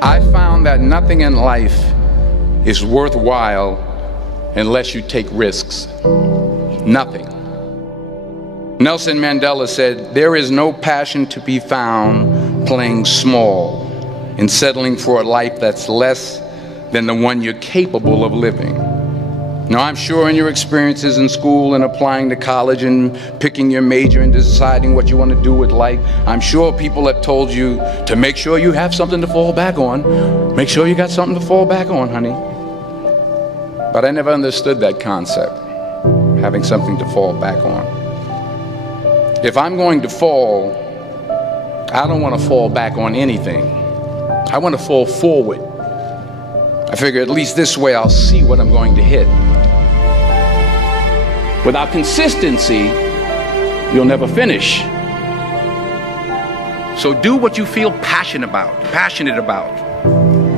I found that nothing in life is worthwhile unless you take risks. Nothing. Nelson Mandela said, "There is no passion to be found playing small and settling for a life that's less than the one you're capable of living." Now, I'm sure in your experiences in school and applying to college and picking your major and deciding what you want to do with life, I'm sure people have told you to make sure you have something to fall back on. Make sure you got something to fall back on, honey. But I never understood that concept, having something to fall back on. If I'm going to fall, I don't want to fall back on anything. I want to fall forward. I figure at least this way I'll see what I'm going to hit. Without consistency, you'll never finish. So do what you feel passionate about.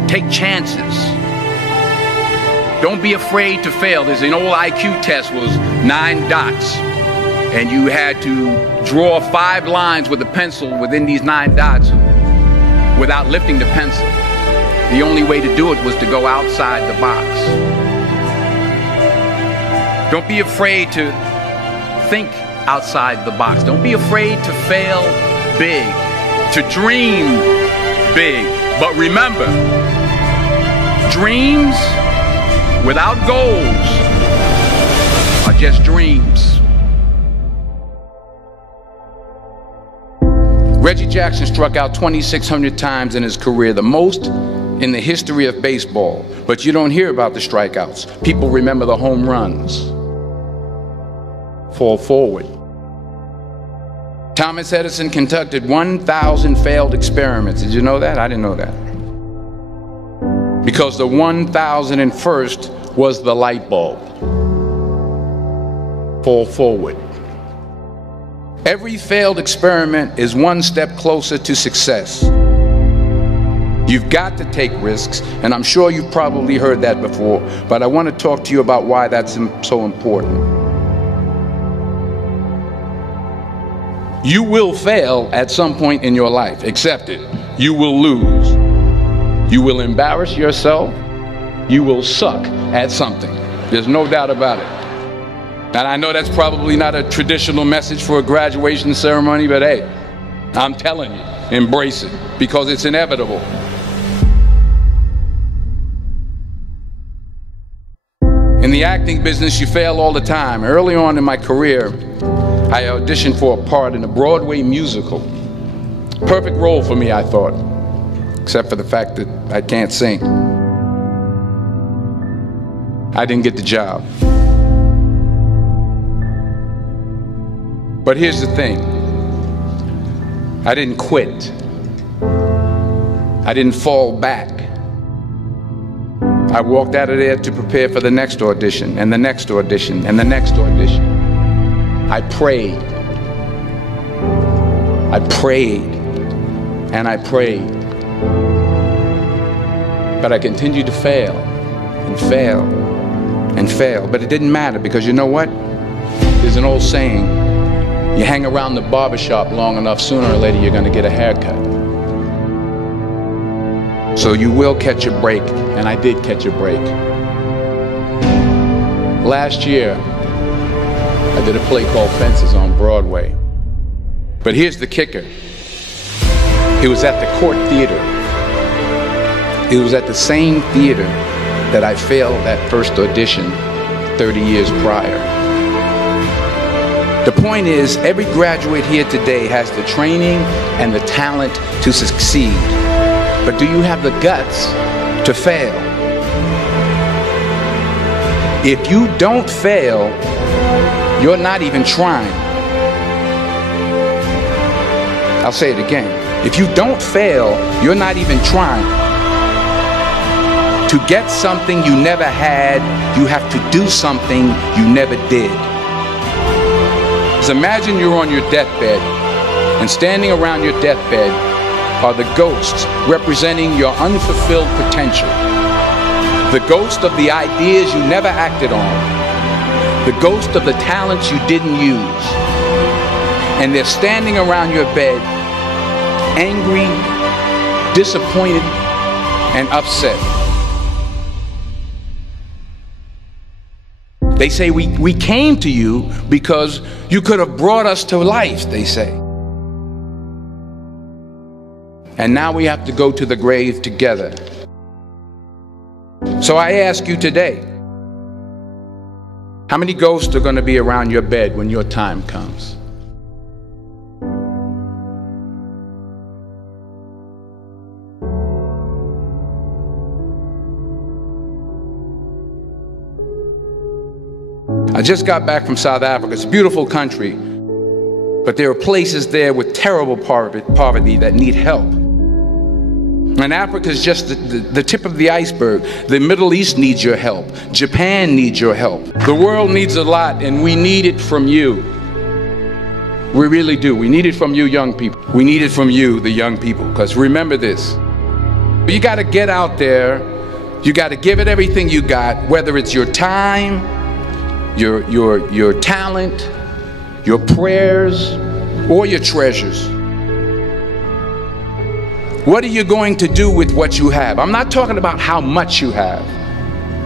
Take chances. Don't be afraid to fail. There's an old IQ test, was 9 dots. And you had to draw 5 lines with a pencil within these 9 dots without lifting the pencil. The only way to do it was to go outside the box. Don't be afraid to think outside the box. Don't be afraid to fail big, to dream big. But remember, dreams without goals are just dreams. Reggie Jackson struck out 2,600 times in his career, the most in the history of baseball. But you don't hear about the strikeouts. People remember the home runs. Fall forward. Thomas Edison conducted 1,000 failed experiments. Did you know that? I didn't know that. Because the 1,001st was the light bulb. Fall forward. Every failed experiment is one step closer to success. You've got to take risks, and I'm sure you've probably heard that before, but I want to talk to you about why that's so important. You will fail at some point in your life. Accept it. You will lose. You will embarrass yourself. You will suck at something. There's no doubt about it. And I know that's probably not a traditional message for a graduation ceremony, but hey, I'm telling you, embrace it, because it's inevitable. In the acting business, you fail all the time. Early on in my career, I auditioned for a part in a Broadway musical. Perfect role for me, I thought, except for the fact that I can't sing. I didn't get the job. But here's the thing. I didn't quit. I didn't fall back. I walked out of there to prepare for the next audition, and the next audition, and the next audition. I prayed. I prayed. And I prayed. But I continued to fail, and fail, and fail. But it didn't matter, because you know what? There's an old saying, you hang around the barbershop long enough, sooner or later you're going to get a haircut. So you will catch a break, and I did catch a break. Last year, I did a play called Fences on Broadway. But here's the kicker. It was at the Court Theater. It was at the same theater that I failed that first audition 30 years prior. The point is, every graduate here today has the training and the talent to succeed. But do you have the guts to fail? If you don't fail, you're not even trying. I'll say it again. If you don't fail, you're not even trying. To get something you never had, you have to do something you never did. So imagine you're on your deathbed, and standing around your deathbed are the ghosts representing your unfulfilled potential. The ghost of the ideas you never acted on. The ghost of the talents you didn't use. And they're standing around your bed, angry, disappointed, and upset. They say we came to you because you could have brought us to life, they say. And now we have to go to the grave together. So I ask you today, how many ghosts are going to be around your bed when your time comes? I just got back from South Africa. It's a beautiful country, but there are places there with terrible poverty that need help. And Africa is just the tip of the iceberg. The Middle East needs your help. Japan needs your help. The world needs a lot, and we need it from you. We really do. We need it from you young people. We need it from you, the young people, because remember this. You got to get out there. You got to give it everything you got, whether it's your time, your talent, your prayers, or your treasures. What are you going to do with what you have? I'm not talking about how much you have.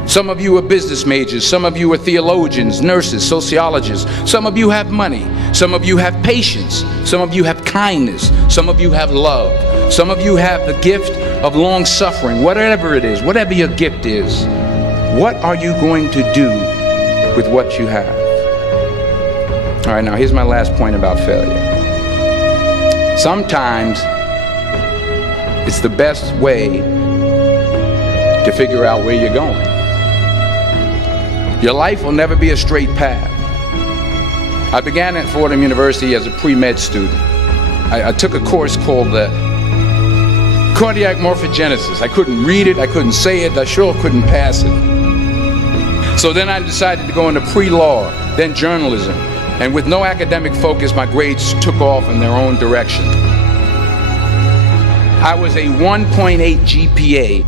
Some of you are business majors, some of you are theologians, nurses, sociologists. Some of you have money, some of you have patience, some of you have kindness, some of you have love, some of you have the gift of long suffering. Whatever it is, whatever your gift is, what are you going to do with what you have? All right, now here's my last point about failure. Sometimes it's the best way to figure out where you're going. Your life will never be a straight path. I began at Fordham University as a pre-med student. I took a course called the cardiac morphogenesis. I couldn't read it, I couldn't say it, I sure couldn't pass it. So then I decided to go into pre-law, then journalism. And with no academic focus, my grades took off in their own direction. I was a 1.8 GPA,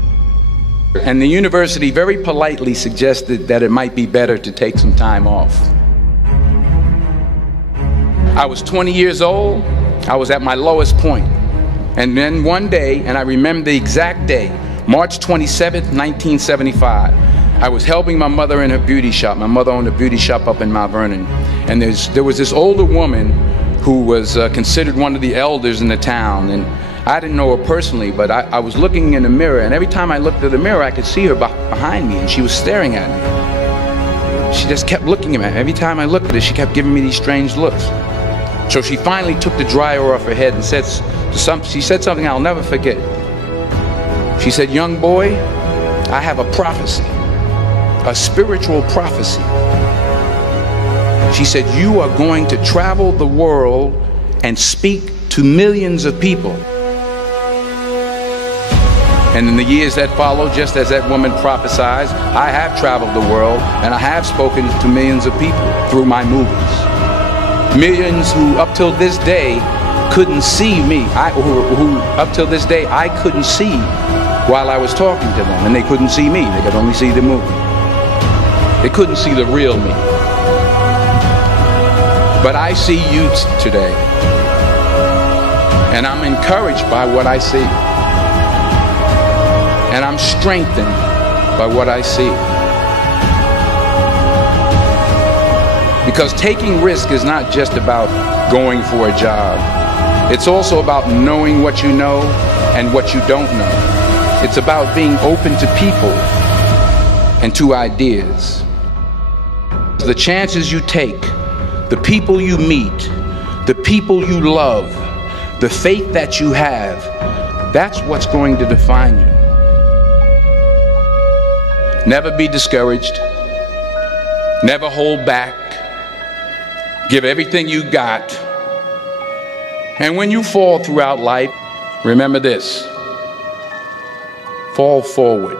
and the university very politely suggested that it might be better to take some time off. I was 20 years old, I was at my lowest point. And then one day, and I remember the exact day, March 27th, 1975, I was helping my mother in her beauty shop. My mother owned a beauty shop up in Mount Vernon. And there was this older woman who was considered one of the elders in the town. And I didn't know her personally, but I was looking in the mirror, and every time I looked at the mirror, I could see her behind me, and she was staring at me. She just kept looking at me. Every time I looked at her, she kept giving me these strange looks. So she finally took the dryer off her head and she said something I'll never forget. She said, "Young boy, I have a prophecy, a spiritual prophecy." She said, "You are going to travel the world and speak to millions of people." And in the years that followed, just as that woman prophesied, I have traveled the world and I have spoken to millions of people through my movies. Millions who up till this day couldn't see me, who up till this day I couldn't see while I was talking to them, and they couldn't see me, they could only see the movie. They couldn't see the real me. But I see you today, and I'm encouraged by what I see. And I'm strengthened by what I see. Because taking risk is not just about going for a job. It's also about knowing what you know and what you don't know. It's about being open to people and to ideas. The chances you take, the people you meet, the people you love, the faith that you have, that's what's going to define you. Never be discouraged. Never hold back. Give everything you got. And when you fall throughout life, remember this: fall forward.